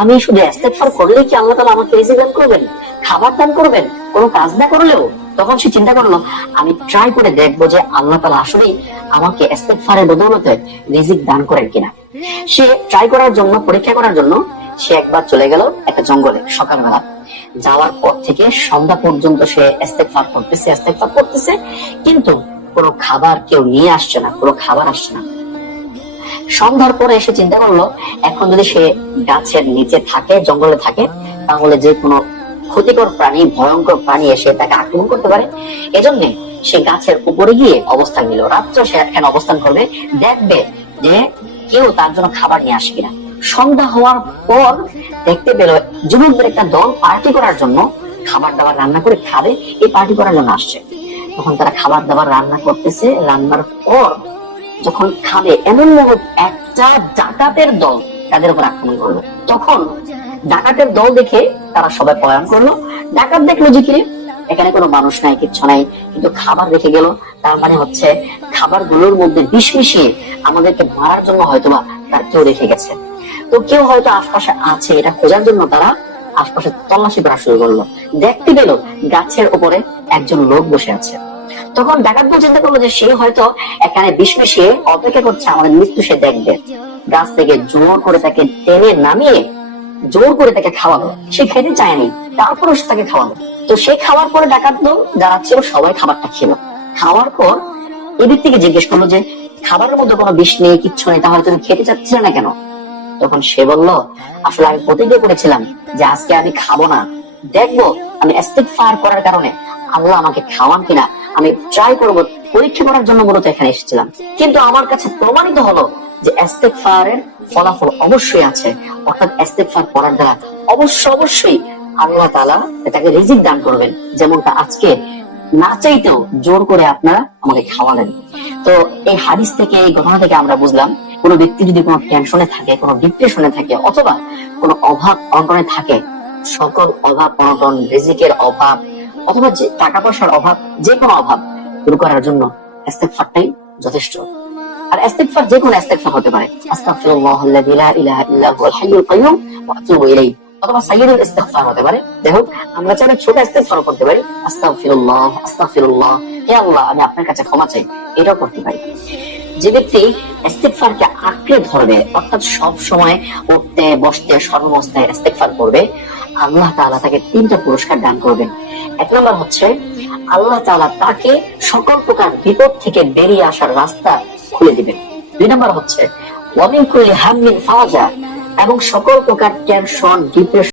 আমি শুধু ইস্তেগফার করলে কি আল্লাহ তাআলা আমাকে রিজিক দান করবেন? খাবার দান করবেন? কোনো কাজ না করলেও? তখন সে চিন্তা করল, আমি ট্রাই করে দেখব যে আল্লাহ তাআলা আসলেই আমাকে ইস্তেগফারের বদৌলতে রিজিক দান করেন কিনা। সে ট্রাই করার জন্য, পরীক্ষা করার জন্য, সে একবার চলে গেল একটা জঙ্গলে সকালবেলা। যাওয়ার পর থেকে সন্ধ্যা পর্যন্ত সে ইস্তেগফার করতেছে ইস্তেগফার করতেছে, কিন্তু কোনো খাবার কেউ নিয়ে আসছে না, কোনো খাবার আসছে না। সন্ধ্যার পরে এসে চিন্তা করল, এখন যদি সে গাছের নিচে থাকে, জঙ্গলে থাকে, তাহলে যে কোনো ক্ষতিকর প্রাণী, ভয়ঙ্কর প্রাণী এসে তাকে আক্রমণ করতে পারে। এজন্য সে গাছের উপরে গিয়ে অবস্থান নিল। রাত্রে সে এখানে অবস্থান করবে, দেখবে যে কেউ তার জন্য খাবার নিয়ে আসে কিনা। সন্ধ্যা হওয়ার পর দেখতে পেল যুবকদের একটা দল পার্টি করার জন্য খাবার দাবার রান্না করে খাবে, এই পার্টি করার জন্য আসছে। তখন তারা খাবার দাবার রান্না করতেছে, রান্নার পর যখন খাবে, এমন মুহূর্ত একটা ডাকাতের দল তাদের উপর আক্রমণ করল। তখন ডাকাতের দল দেখে তারা সবাই পলায়ন করল। ডাকাত দেখল যে কি, এখানে কোনো মানুষ নাই, কিচ্ছু নাই, কিন্তু খাবার রেখে গেল। তার মানে হচ্ছে খাবারগুলোর মধ্যে বিষ মিশিয়ে আমাদেরকে মারার জন্য হয়তোবা তার কেউ রেখে গেছে। তো কেউ হয়তো আশপাশে আছে, এটা খোঁজার জন্য তারা আশপাশে তল্লাশি করা শুরু করল। দেখতে পেল, গাছের উপরে একজন লোক বসে আছে। তখন ডাকাত চিন্তা করল যে সে হয়তো এখানে বিষ মিশিয়ে অপেক্ষা করছে আমাদের মৃত্যু সে দেখবে। গাছ থেকে জোর করে তাকে টেনে নামিয়ে জোর করে তাকে খাওয়ালো। সে খেতে চায়নি, তারপরও সে তাকে খাওয়ালো। তো সে খাওয়ার পরে ডাকাত দল যারা ছিল সবাই খাবারটা খেলো। খাওয়ার পর এদিক থেকে জিজ্ঞেস করল যে, খাবারের মধ্যে কোনো বিষ নেই, কিচ্ছু নেই, তাহলে তুমি খেতে চাচ্ছিলে না কেন? তখন সে বলল, আসলে আমি প্রতিজ্ঞা করেছিলাম যে আজকে আমি খাব না। দেখব, আমি করার কারণে আল্লাহ আমাকে খাওয়ান কিনা। আমি ট্রাই করব পরীক্ষা করার জন্য মূলত এখানে এসেছিলাম। কিন্তু আমার কাছে প্রমাণিত হলো যে ফারের ফলাফল অবশ্যই আছে। অর্থাৎ ফার করার দ্বারা অবশ্য অবশ্যই আল্লাহ তালা তাকে রিজিক দান করবেন। যেমনটা আজকে না চাইতেও জোর করে আপনারা আমাকে খাওয়ালেন। তো এই হাদিস থেকে, এই ঘটনা থেকে আমরা বুঝলাম, কোনো ব্যক্তি যদি কোনো টেনশনে থাকে, কোনো ডিপ্রেশনে থাকে, অথবা কোনো অভাব অনটনে থাকে, সকল অভাব অনটন, রিজিকের অভাব অথবা যে টাকা পয়সার অভাব, যে কোনো অভাব দূর করার জন্য যথেষ্ট। আর ইস্তেগফার যে কোনো ইস্তেগফার হতে পারে। আস্তাগফিরুল্লাহাল্লাযী লা ইলাহা কাইয়্যুম ওয়া আতুবু ইলাইহি। অথবা হতে পারে। দেখো আমরা চাইলে ছোট করতে পারি। আস্তাগফিরুল্লাহ আস্তাগফিরুল্লাহ, হে আল্লাহ, আমি আপনার কাছে ক্ষমা চাই। এটাও করতে পারি। যে ব্যক্তি আঁকড়ে ধরবে, অর্থাৎ সব সময় উঠতে, বসতে সর্ববস্থায় করবে আল্লাহ তাআলা তাকে তিনটা পুরস্কার দান করবেন। এক নম্বর হচ্ছে, আল্লাহ তাআলা তাকে সকল প্রকার বিপদ থেকে বেরিয়ে আসার রাস্তা খুলে দিবেন। দুই নম্বর হচ্ছে ওয়ামিন কুল্লি হামিন ফাওয়াজা এবং সকল প্রকার টেনশন, ডিপ্রেশন